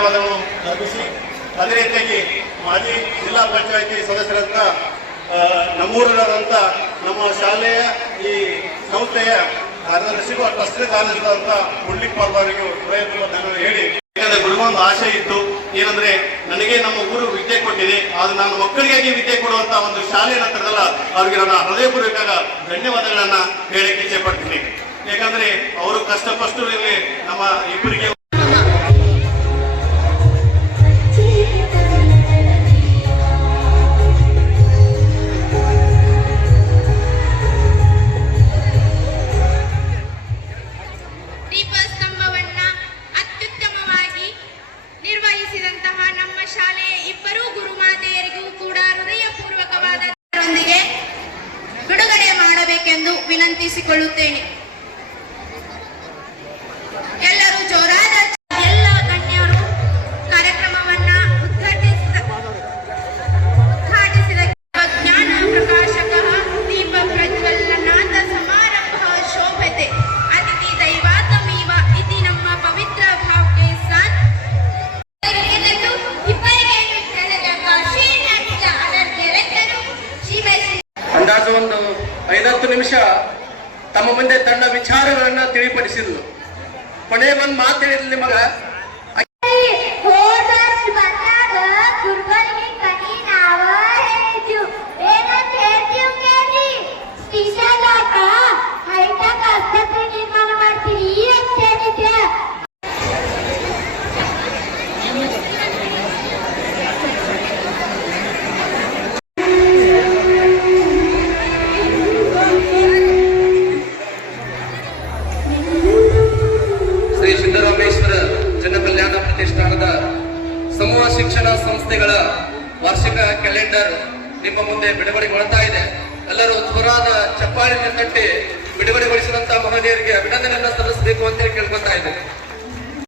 ಧನ್ಯವಾದಗಳು ಅರ್ಪಿಸಿ, ಅದೇ ರೀತಿಯಾಗಿ ಮಾಜಿ ಜಿಲ್ಲಾ ಪಂಚಾಯಿತಿ ಸದಸ್ಯರಂತ ನಮ್ಮೂರಿನಂತ ನಮ್ಮ ಶಾಲೆಯ ಈ ಸಂಸ್ಥೆಯ ಕಾರ್ಯದರ್ಶಿಗೂ ಟ್ರಸ್ಟ್ ಕಾರ್ಯದರ್ಶಿಗಳಂತ ಮುಳ್ಳಿಕ್ ಪಾಲ್ವಾರಿಗೂ ಪ್ರಯತ್ನ ಹೇಳಿ, ಗುರುಗೊಂದು ಆಶೆ ಇತ್ತು. ಏನಂದ್ರೆ ನನಗೆ ನಮ್ಮ ಊರು ವಿದ್ಯೆ ಕೊಟ್ಟಿದೆ, ಅದು ನಾನು ಮಕ್ಕಳಿಗಾಗಿ ವಿದ್ಯೆ ಕೊಡುವಂತ ಒಂದು ಶಾಲೆ ನಂತರದಲ್ಲ, ಅವ್ರಿಗೆ ನನ್ನ ಹೃದಯಪೂರ್ವಕ ಧನ್ಯವಾದಗಳನ್ನ ಹೇಳಕ್ಕೆ ಇಚ್ಛೆ ಪಡ್ತೀನಿ. ಯಾಕಂದ್ರೆ ಅವರು ಕಷ್ಟಪಟ್ಟು ನಮ್ಮ ಇಬ್ಬರಿಗೆ ಶಾಲೆಯ ಇಬ್ಬರೂ ಗುರುಮಾತೆಯರಿಗೂ ಕೂಡ ಹೃದಯಪೂರ್ವಕವಾದ ಬಿಡುಗಡೆ ಮಾಡಬೇಕೆಂದು ವಿನಂತಿಸಿಕೊಳ್ಳುತ್ತೇನೆ. ಎಲ್ಲರೂ ಜೋರಾದ ಎಲ್ಲ ಗಣ್ಯರು ಕಾರ್ಯಕ್ರಮವನ್ನ ಉದ್ಘಾಟಿಸಿದ ಜ್ಞಾನ ಪ್ರಕಾಶಕ ದೀಪ ಪ್ರಜ್ವಲನಾಥ ಸಮಾರಂಭ ಶೋಭತೆ ಅತಿಥಿ ದೈವಾತ್ಮೀವ ಇತಿ ನಮ್ಮ ಪವಿತ್ರ ಭಾವಕ್ಕೆ ಸಾಥ್ ಅಂದಾಜು ಒಂದು 5-10 ನಿಮಿಷ ತಮ್ಮ ಮುಂದೆ ತನ್ನ ವಿಚಾರಗಳನ್ನ ತಿಳಿಪಡಿಸಿದ್ಲು. ಕೊನೆಗೆ ಒಂದು ಮಾತು ಹೇಳಿದ್ಲಿ ಮಗ, ನಿರ್ಮಾಣ ಮಾಡ್ತೀರಿ ಜನಕಲ್ಯಾಣ ಪ್ರತಿಷ್ಠಾನದ ಸಮೂಹ ಶಿಕ್ಷಣ ಸಂಸ್ಥೆಗಳ ವಾರ್ಷಿಕ ಕ್ಯಾಲೆಂಡರ್ ನಿಮ್ಮ ಮುಂದೆ ಬಿಡುಗಡೆಗೊಳ್ತಾ ಇದೆ. ಎಲ್ಲರೂ ಜೋರಾದ ಚಪ್ಪಾಳಿನ ತಟ್ಟಿ ಬಿಡುಗಡೆಗೊಳಿಸಿದಂತಹ ಮಹನೀಯರಿಗೆ ಅಭಿನಂದನೆಯನ್ನು ಸಲ್ಲಿಸಬೇಕು ಅಂತ ಕೇಳ್ಕೊತಾ ಇದ್ದೇನೆ.